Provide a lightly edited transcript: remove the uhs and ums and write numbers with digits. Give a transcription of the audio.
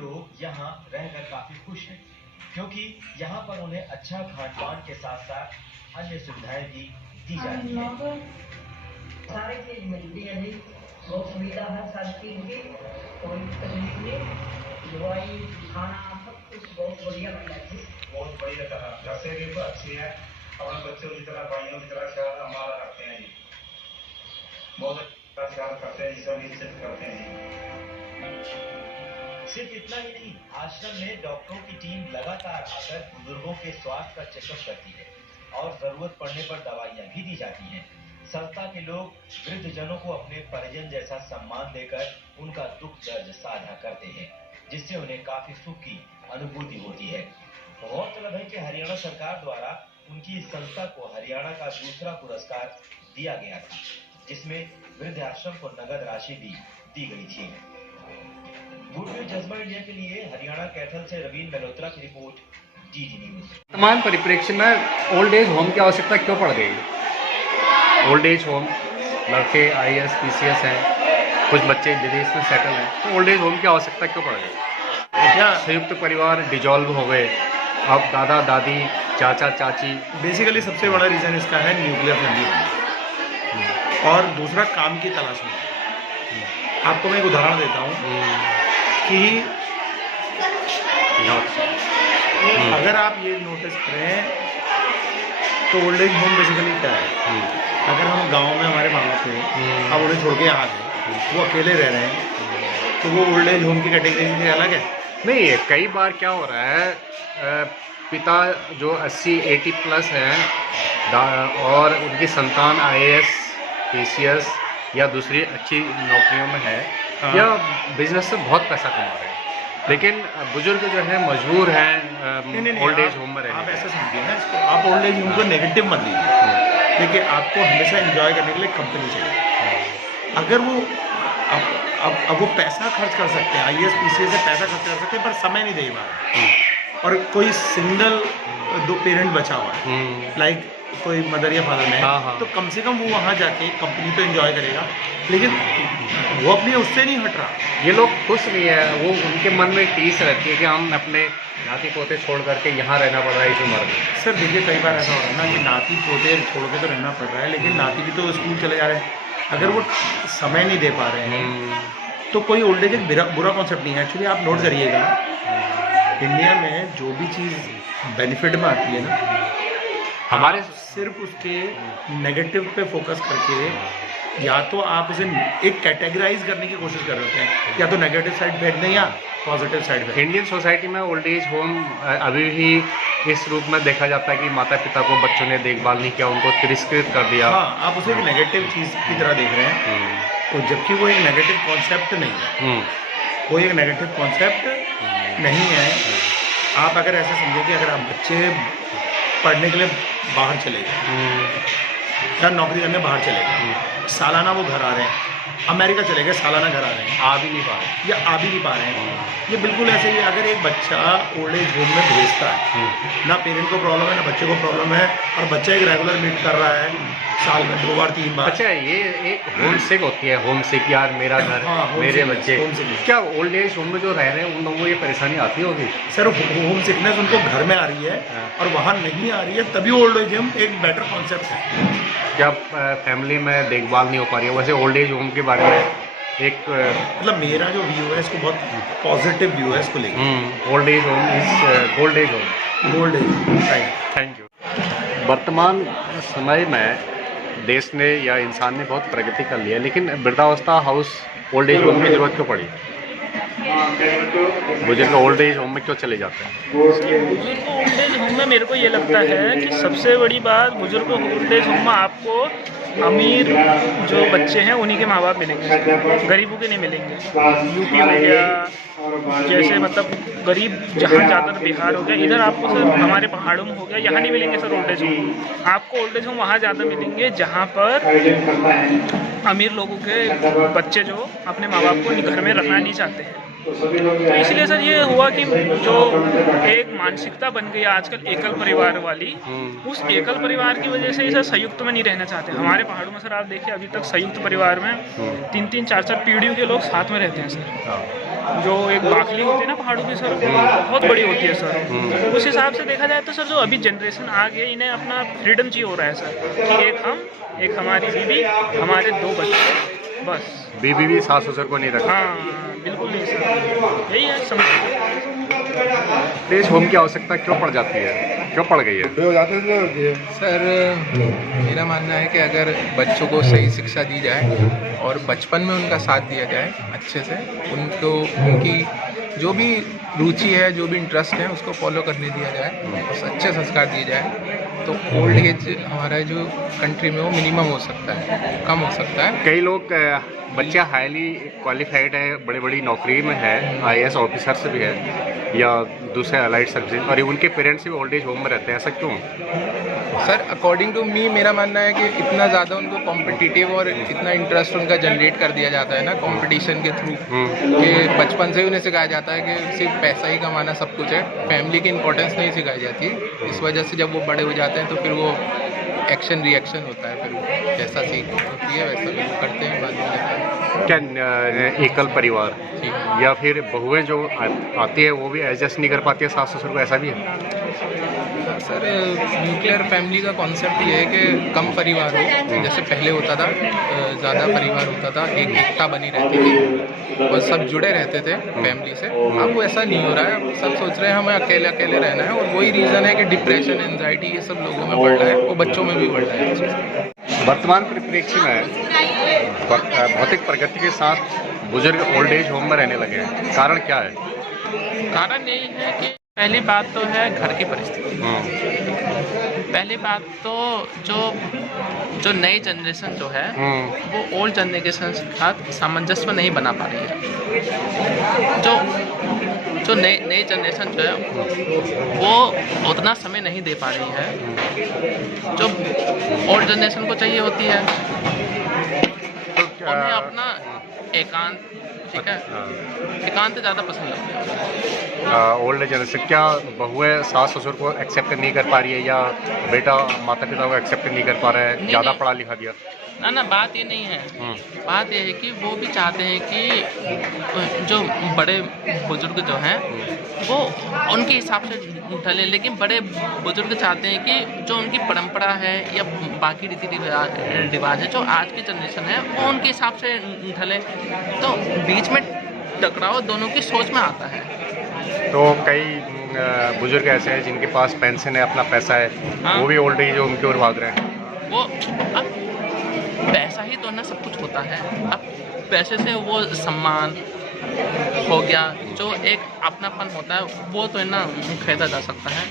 लोग यहाँ रहकर काफी खुश हैं, क्योंकि यहाँ पर उन्हें अच्छा खान-पान के साथ साथ अन्य सुविधाएं भी दी जाती हैं। सारी चीज मिलती है जी, बहुत सुविधा है सारी चीज की, कोई तकलीफ नहीं, दवाई खाना सब कुछ बहुत बढ़िया मिल जाती है। बहुत बढ़िया तरह जैसे भी अच्छी है, अपने बच्चों की तरह भाइयों की तरह ख्याल हमारा रखते हैं जी, बहुत अच्छा ख्याल करते हैं, सभी इज्जत करते हैं। सिर्फ इतना ही नहीं, आश्रम में डॉक्टरों की टीम लगातार आकर बुजुर्गों के स्वास्थ्य का चेकअप करती है और जरूरत पड़ने पर दवाइयां भी दी जाती हैं। संस्था के लोग वृद्ध जनों को अपने परिजन जैसा सम्मान देकर उनका दुख दर्द साझा करते हैं, जिससे उन्हें काफी सुख की अनुभूति होती है। गौरतलब है कि हरियाणा सरकार द्वारा उनकी इस संस्था को हरियाणा का दूसरा पुरस्कार दिया गया था, जिसमें वृद्ध आश्रम को नगद राशि भी दी गई थी। गुड न्यूज जज्बा इंडिया के लिए हरियाणा कैथल से रवीन मल्होत्रा की रिपोर्ट, डीडी न्यूज। वर्तमान परिप्रेक्ष्य में ओल्ड एज होम की आवश्यकता क्यों पड़ गई? ओल्ड एज होम, लड़के IAS PCS हैं, कुछ बच्चे विदेश में सेटल हैं, तो ओल्ड एज होम की आवश्यकता क्यों पड़ गई? क्या संयुक्त परिवार डिजॉल्व हो गए, अब दादा दादी चाचा चाची? बेसिकली सबसे बड़ा रीज़न इसका है न्यूक्लियर फैमिली और दूसरा काम की तलाश में। आपको मैं एक उदाहरण देता हूँ कि अगर आप ये नोटिस करें तो ओल्ड एज होम बेसिकली क्या है। अगर हम गांव में हमारे माँ बाप थे, अब उन्हें छोड़ के यहाँ गए, वो अकेले रह रहे हैं, तो वो ओल्ड एज होम की कैटेगरी से अलग है। नहीं, कई बार क्या हो रहा है, पिता जो 80-80 प्लस हैं और उनकी संतान IAS PCS या दूसरी अच्छी नौकरियों में है, या बिजनेस से बहुत पैसा कमा रहे हैं, लेकिन बुजुर्ग जो है मजबूर हैं ओल्ड एज होम में रहने। आप ऐसा समझिए ना इसको, आप ओल्ड एज होम को नेगेटिव मत लीजिए, देखिए आपको हमेशा एंजॉय करने के लिए कंपनी चाहिए। अगर वो अब वो पैसा खर्च कर सकते हैं, IAS PCS से पैसा खर्च कर सकते हैं, पर समय नहीं दे पा रहे, और कोई सिंगल 2 पेरेंट बचा हुआ है, लाइक कोई मदर या फादर में, तो कम से कम वो वहाँ जाके कंपनी तो एंजॉय करेगा, लेकिन वो अपनी उससे नहीं हट रहा। ये लोग खुश नहीं है, वो उनके मन में टीस रहती है कि हम अपने नाती पोते छोड़ करके यहाँ रहना पड़ रहा है इस उम्र में। सर देखिए, कई बार ऐसा हो रहा है ना कि नाती पोते छोड़ के तो रहना पड़ रहा है, लेकिन नाती भी तो स्कूल चले जा रहे हैं। अगर वो समय नहीं दे पा रहे हैं तो कोई ओल्ड एज एक बुरा कॉन्सेप्ट नहीं है। एक्चुअली आप नोट करिएगा, इंडिया में जो भी चीज़ बेनिफिट में आती है ना, हमारे सिर्फ उसके नेगेटिव पे फोकस करके या तो आप उसे एक कैटेगराइज करने की कोशिश कर रहे हैं, या तो नेगेटिव साइड भेज दें या पॉजिटिव साइड भेज। इंडियन सोसाइटी में ओल्ड एज होम अभी भी इस रूप में देखा जाता है कि माता पिता को बच्चों ने देखभाल नहीं किया, उनको तिरस्कृत कर दिया। हाँ, आप उसे एक नेगेटिव चीज़ की तरह देख रहे हैं, तो जबकि वो एक नेगेटिव कॉन्सेप्ट नहीं है, कोई एक नेगेटिव कॉन्सेप्ट नहीं है। आप अगर ऐसा समझे कि अगर आप बच्चे पढ़ने के लिए बाहर चले गए या नौकरी करने बाहर चले गए, सालाना वो घर आ रहे हैं, अमेरिका चले गए, सालाना घर आ रहे हैं, आ भी नहीं पा रहे या आ भी नहीं पा रहे हैं। ये बिल्कुल ऐसे ही, अगर एक बच्चा ओल्ड एज होम में भेजता है, ना पेरेंट को प्रॉब्लम है ना बच्चे को प्रॉब्लम है, और बच्चा एक रेगुलर मीट कर रहा है साल में 2 बार 3 बार। अच्छा, ये एक होम सिक होती है, होम सिक, यार मेरा घर, मेरे बच्चे, क्या ओल्ड एज होम में जो रह रहे हैं उन लोगों को ये परेशानी आती होगी? सर, होम सिकनेस उनको घर में आ रही है और वहाँ नहीं आ रही है, तभी ओल्ड एज होम एक बेटर कॉन्सेप्ट है। क्या फैमिली में देखभाल नहीं हो पा रही है? वैसे ओल्ड एज होम के बारे में एक मतलब मेरा जो व्यू है इसको बहुत पॉजिटिव व्यू है इसको लेकर। Old age home is gold age home. Gold age, right, thank you. वर्तमान समय में देश ने या इंसान ने बहुत प्रगति कर लिया, लेकिन वृद्धावस्था हाउस ओल्ड एज होम की जरूरत क्यों पड़ी? बुजुर्ग ओल्ड एज होम में क्यों चले जाते हैं? बुजुर्ग ओल्ड एज होम में मेरे को ये लगता है कि सबसे बड़ी बात, बुजुर्ग ओल्ड एज होम में आपको अमीर जो बच्चे हैं उन्हीं के माँ बाप मिलेंगे, गरीबों के नहीं मिलेंगे। यूपी हो गया, जैसे मतलब गरीब जहाँ ज़्यादातर बिहार हो गया, इधर आपको सर हमारे पहाड़ों में हो गया, यहाँ नहीं मिलेंगे सर ओल्ड एज होम। आपको ओल्ड एज होम वहाँ ज़्यादा मिलेंगे जहाँ पर अमीर लोगों के बच्चे जो अपने माँ बाप को घर में रखना नहीं चाहते हैं। तो इसलिए सर ये हुआ कि जो एक मानसिकता बन गई आजकल एकल परिवार वाली, उस एकल परिवार की वजह से सर संयुक्त में नहीं रहना चाहते। हमारे पहाड़ों में सर आप देखिए अभी तक संयुक्त परिवार में 3-3, 4-4 पीढ़ियों के लोग साथ में रहते हैं सर। जो एक बाखली होती है ना पहाड़ों की सर, बहुत बड़ी होती है सर। उस हिसाब से देखा जाए तो सर जो अभी जनरेशन आ गई, इन्हें अपना फ्रीडम चाहिए हो रहा है सर, कि एक हमारी बीवी, हमारे 2 बच्चे, बस। बीवी भी सास ससुर को नहीं रखा। हाँ बिल्कुल नहीं सर, यही है समझ। ओल्ड होम की आवश्यकता क्यों पड़ जाती है, क्यों पड़ गई है? सर मेरा मानना है कि अगर बच्चों को सही शिक्षा दी जाए और बचपन में उनका साथ दिया जाए अच्छे से, उनको उनकी जो भी रुचि है, जो भी इंटरेस्ट है, उसको फॉलो करने दिया जाए और अच्छे संस्कार दिए जाए, तो ओल्ड एज हमारा जो कंट्री में वो मिनिमम हो सकता है, कम हो सकता है। कई लोग बच्चे हाईली क्वालिफाइड है, बड़ी बड़ी नौकरी में है, IAS ऑफिसर्स भी है या दूसरे अलाइड सर्विस, और उनके पेरेंट्स भी ओल्ड एज होम में रहते हैं, ऐसा क्यों? सर अकॉर्डिंग टू मी मेरा मानना है कि इतना ज़्यादा उनको कॉम्पिटिटिव और इतना इंटरेस्ट उनका जनरेट कर दिया जाता है ना कंपटीशन के थ्रू, कि बचपन से ही उन्हें सिखाया जाता है कि सिर्फ पैसा ही कमाना सब कुछ है, फैमिली की इंपॉर्टेंस नहीं सिखाई जाती। इस वजह से जब वो बड़े हो जाते हैं तो फिर वो एक्शन रिएक्शन होता है, फिर वो जैसा सीख होती है वैसा भी वो करते हैं बाद में। क्या एकल परिवार या फिर बहुएं जो आती है वो भी एडजस्ट नहीं कर पाती है सास ससुर को, ऐसा भी है? सर न्यूक्लियर फैमिली का कॉन्सेप्ट ये है कि कम परिवार हो, जैसे पहले होता था, ज़्यादा परिवार होता था, एक एकता बनी रहती थी और सब जुड़े रहते थे फैमिली से। अब वो ऐसा नहीं हो रहा है, अब सब सोच रहे हैं हमें अकेले अकेले रहना है, और वही रीज़न है कि डिप्रेशन, एंजाइटी ये सब लोगों में बढ़ रहा है, वो बच्चों में भी बढ़ रहा है। वर्तमान परिप्रेक्ष्य में भौतिक प्रगति के साथ बुजुर्ग ओल्ड एज होम में रहने लगे हैं, कारण क्या है? कारण यही है कि पहली बात तो है घर की परिस्थिति। पहली बात तो जो नई जनरेशन जो है वो ओल्ड जनरेशन के साथ सामंजस्य नहीं बना पा रही है। जो नई जनरेशन जो है वो उतना समय नहीं दे पा रही है जो ओल्ड जनरेशन को चाहिए होती है। उन्हें अपना एकांत, ठीक है, एकांत ज़्यादा पसंद लगता है। ओल्ड जनरेशन क्या बहुएं सास ससुर को एक्सेप्ट नहीं कर पा रही है, या बेटा माता पिता को एक्सेप्ट नहीं कर पा रहा है, ज़्यादा पढ़ा लिखा दिया? ना बात ये नहीं है, बात ये है कि वो भी चाहते हैं कि जो बड़े बुजुर्ग जो हैं वो उनके हिसाब से ढले, लेकिन बड़े बुजुर्ग चाहते हैं कि जो उनकी परंपरा है या बाकी रीति रिवाज है जो आज की जनरेशन है वो उनके हिसाब से ढले, तो बीच में टकराव दोनों की सोच में आता है। तो कई बुजुर्ग ऐसे हैं जिनके पास पेंशन है, अपना पैसा है, वो भी ओल्ड एज होम की ओर भाग रहे हैं। वो अब पैसा ही तो ना सब कुछ होता है, अब पैसे से वो सम्मान हो गया, जो एक अपनापन होता है वो तो है ना खरीदा जा सकता है।